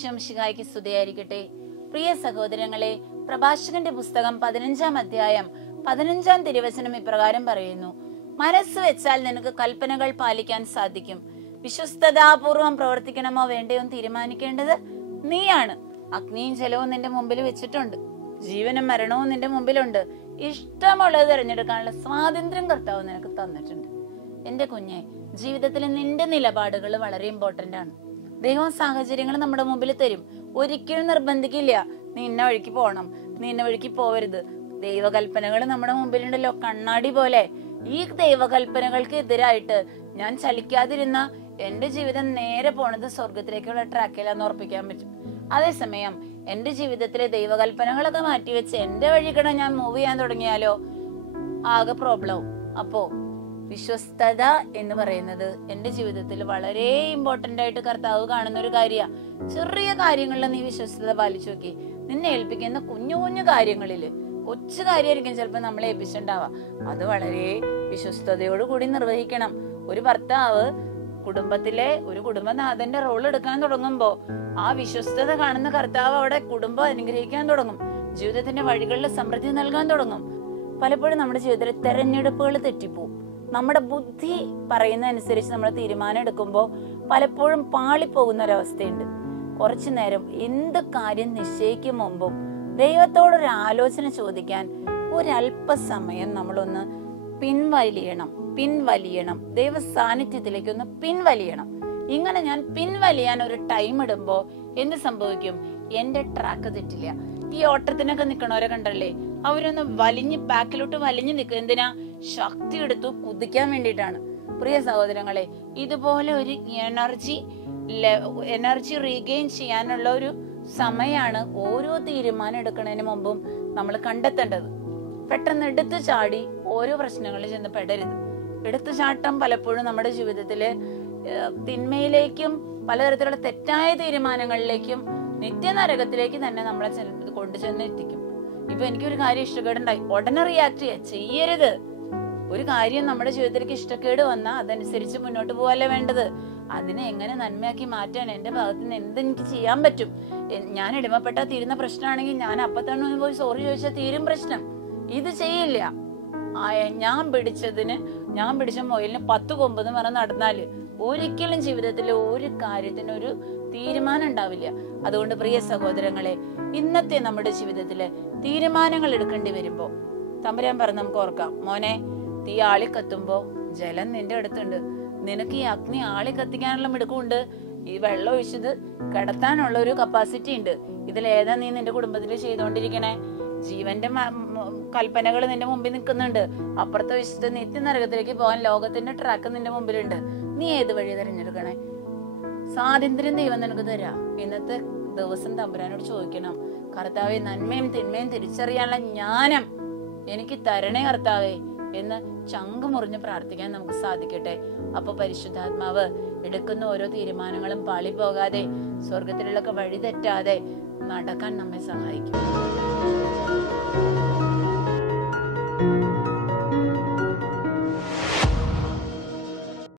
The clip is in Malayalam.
ഈശോ മിശിഹായ്ക്ക് സ്തുതിയായിരിക്കട്ടെ. പ്രിയ സഹോദരങ്ങളെ, പ്രഭാഷകന്റെ പുസ്തകം 15-ാം അധ്യായം 15-ാം തിരുവചനം ഇപ്രകാരം പറയുന്നു: മനസ്സ് വെച്ചാൽ നിനക്ക് കൽപ്പനകൾ പാലിക്കാൻ സാധിക്കും. വിശ്വസ്തതാപൂർവം പ്രവർത്തിക്കണമോ വേണ്ടയോ തീരുമാനിക്കേണ്ടത് നീയാണ്. അഗ്നിയും ജലവും നിന്റെ മുമ്പിൽ വെച്ചിട്ടുണ്ട്, ജീവനും മരണവും നിന്റെ മുമ്പിലുണ്ട്. ഇഷ്ടമുള്ളത് തിരഞ്ഞെടുക്കാനുള്ള സ്വാതന്ത്ര്യം കർത്താവ് നിനക്ക് തന്നിട്ടുണ്ട്. എന്റെ കുഞ്ഞെ, ജീവിതത്തിൽ നിന്റെ നിലപാടുകൾ വളരെ ഇമ്പോർട്ടന്റ് ആണ്. ദൈവം സാഹചര്യങ്ങൾ നമ്മുടെ മുമ്പിൽ തരും. ഒരിക്കലും നിർബന്ധിക്കില്ല നീ ഇന്ന വഴിക്ക് പോകണം, നീ ഇന്ന വഴിക്ക് പോവരുത്. ദൈവകൽപ്പനകൾ നമ്മുടെ മുമ്പിലുണ്ടല്ലോ, കണ്ണാടി പോലെ. ഈ ദൈവകൽപ്പനകൾക്ക് എതിരായിട്ട് ഞാൻ ചലിക്കാതിരുന്ന എന്റെ ജീവിതം നേരെ പോണത് സ്വർഗത്തിലേക്കുള്ള ട്രാക്കിലാന്ന് ഉറപ്പിക്കാൻ പറ്റും. അതേസമയം എന്റെ ജീവിതത്തിലെ ദൈവകൽപ്പനകളൊക്കെ മാറ്റിവെച്ച് എന്റെ വഴിക്കടെ ഞാൻ മൂവ് ചെയ്യാൻ തുടങ്ങിയാലോ ആകെ പ്രോബ്ലം. അപ്പോ വിശ്വസ്തത എന്ന് പറയുന്നത് എന്റെ ജീവിതത്തിൽ വളരെ ഇമ്പോർട്ടന്റ് ആയിട്ട് കർത്താവ് കാണുന്ന ഒരു കാര്യമാണ്. ചെറിയ കാര്യങ്ങളിൽ നീ വിശ്വസ്തത പാലിച്ചു നോക്കി. നിന്നെ ഏൽപ്പിക്കുന്ന കുഞ്ഞു കുഞ്ഞു കാര്യങ്ങളില്, കൊച്ചു കാര്യമായിരിക്കും ചിലപ്പോൾ നമ്മളെ ഏൽപ്പിച്ചിട്ടുണ്ടാവാം, അത് വളരെ വിശ്വസ്തയോട് കൂടി നിർവഹിക്കണം. ഒരു ഭർത്താവ് കുടുംബത്തിലെ ഒരു കുടുംബനാഥന്റെ റോൾ എടുക്കാൻ തുടങ്ങുമ്പോ ആ വിശ്വസ്തത കാണുന്ന കർത്താവ് അവിടെ കുടുംബം അനുഗ്രഹിക്കാൻ തുടങ്ങും, ജീവിതത്തിന്റെ വഴികളിൽ സമൃദ്ധി നൽകാൻ തുടങ്ങും. പലപ്പോഴും നമ്മുടെ ജീവിതത്തിലെ തെരഞ്ഞെടുപ്പുകൾ തെറ്റിപ്പോവും. നമ്മുടെ ബുദ്ധി പറയുന്ന അനുസരിച്ച് നമ്മൾ തീരുമാനം എടുക്കുമ്പോൾ പലപ്പോഴും പാളിപ്പോകുന്ന ഒരവസ്ഥയുണ്ട്. കുറച്ചു നേരം എന്ത് കാര്യം നിശ്ചയിക്കും മുമ്പും ദൈവത്തോടൊരു ആലോചന ചോദിക്കാൻ ഒരല്പസമയം നമ്മളൊന്ന് പിൻവലിയണം. ദൈവ സാന്നിധ്യത്തിലേക്ക് പിൻവലിയണം. ഇങ്ങനെ ഞാൻ പിൻവലിയാൻ ഒരു ടൈം ഇടുമ്പോ എന്ത് സംഭവിക്കും? എന്റെ ട്രാക്ക് തെറ്റില്ല. ഈ ഓട്ടത്തിനൊക്കെ നിക്കണവരെ കണ്ടല്ലേ, അവരൊന്ന് ബാക്കിലോട്ട് വലിഞ്ഞു നിൽക്കുക. എന്തിനാ? ശക്തി എടുത്തു കുതിക്കാൻ വേണ്ടിയിട്ടാണ്. പ്രിയ സഹോദരങ്ങളെ, ഇതുപോലെ ഒരു എനർജി റീഗെയിൻ ചെയ്യാനുള്ള ഒരു സമയമാണ് ഓരോ തീരുമാനം എടുക്കുന്നതിന് മുമ്പും നമ്മൾ കണ്ടെത്തേണ്ടത്. പെട്ടെന്ന് എടുത്തു ചാടി ഓരോ പ്രശ്നങ്ങളിൽ ചെന്ന് പെടരുത്. എടുത്തുചാട്ടം പലപ്പോഴും നമ്മുടെ ജീവിതത്തില് തിന്മയിലേക്കും പലതരത്തിലുള്ള തെറ്റായ തീരുമാനങ്ങളിലേക്കും നിത്യനരകത്തിലേക്ക് തന്നെ നമ്മളെ കൊണ്ടുചെന്ന് എത്തിക്കും. ഇപ്പൊ എനിക്കൊരു കാര്യം ഇഷ്ടക്കേടുണ്ടായി, ഉടനെ റിയാക്ട് ചെയ്യരുത്. ഒരു കാര്യം നമ്മുടെ ജീവിതത്തിലേക്ക് ഇഷ്ടക്കേട് വന്നാൽ അതനുസരിച്ച് മുന്നോട്ട് പോകാനല്ലേ വേണ്ടത്. അതിനെ എങ്ങനെ നന്മയാക്കി മാറ്റാൻ എന്റെ ഭാഗത്ത് നിന്ന് എന്തെനിക്ക് ചെയ്യാൻ പറ്റും? ഞാൻ ഇടമപ്പെട്ടാൽ തീരുന്ന പ്രശ്നമാണെങ്കിൽ ഞാൻ അപ്പൊ തന്നെ പോയി സോറി ചോദിച്ചാൽ തീരും പ്രശ്നം. ഇത് ചെയ്യില്ല. ഞാൻ പിടിച്ച മൊയിലിന് 10 കൊമ്പെന്ന് പറഞ്ഞ് നടന്നാല് ഒരിക്കലും ജീവിതത്തിൽ ഒരു കാര്യത്തിന് ഒരു തീരുമാനം ഉണ്ടാവില്ല. അതുകൊണ്ട് പ്രിയ സഹോദരങ്ങളെ, ഇന്നത്തെ നമ്മുടെ ജീവിതത്തില് തീരുമാനങ്ങൾ എടുക്കേണ്ടി വരുമ്പോ തമ്പുരാൻ പറഞ്ഞ് നമുക്ക് ഓർക്കാം, മോനെ, തീ ആളി കത്തുമ്പോ ജലം നിന്റെ അടുത്തുണ്ട്. നിനക്ക് ഈ അഗ്നി ആളി കത്തിക്കാനുള്ള മിടുക്കുണ്ട്, ഈ വെള്ളം ഒഴിച്ചത് കിടത്താനുള്ള ഒരു കപ്പാസിറ്റി ഉണ്ട്. ഇതിലേതാ നീ നിന്റെ കുടുംബത്തിൽ ചെയ്തുകൊണ്ടിരിക്കണേ? ജീവന്റെ കൽപ്പനകൾ നിന്റെ മുമ്പിൽ നിൽക്കുന്നുണ്ട്. അപ്പുറത്തെ വിശുദ്ധ നിത്യനരകത്തിലേക്ക് പോകാൻ ലോകത്തിന്റെ ട്രാക്ക് നിന്റെ മുമ്പിലുണ്ട്. നീ ഏത് വഴി തിരഞ്ഞെടുക്കണേ? സ്വാതന്ത്ര്യം ദൈവം നിനക്ക് തരാം. ഇന്നത്തെ ദിവസം തമ്പുരാനോട് ചോദിക്കണം, കർത്താവെ, നന്മയും തിന്മയും തിരിച്ചറിയാനുള്ള ജ്ഞാനം എനിക്ക് തരണേ കർത്താവേ എന്ന് ചങ്ക് മുറിഞ്ഞ് പ്രാർത്ഥിക്കാൻ നമുക്ക് സാധിക്കട്ടെ. അപ്പൊ പരിശുദ്ധാത്മാവ് എടുക്കുന്ന ഓരോ തീരുമാനങ്ങളും പാളിപ്പോകാതെ സ്വർഗത്തിലുള്ള വഴി തെറ്റാതെ നടക്കാൻ നമ്മെ സഹായിക്കും.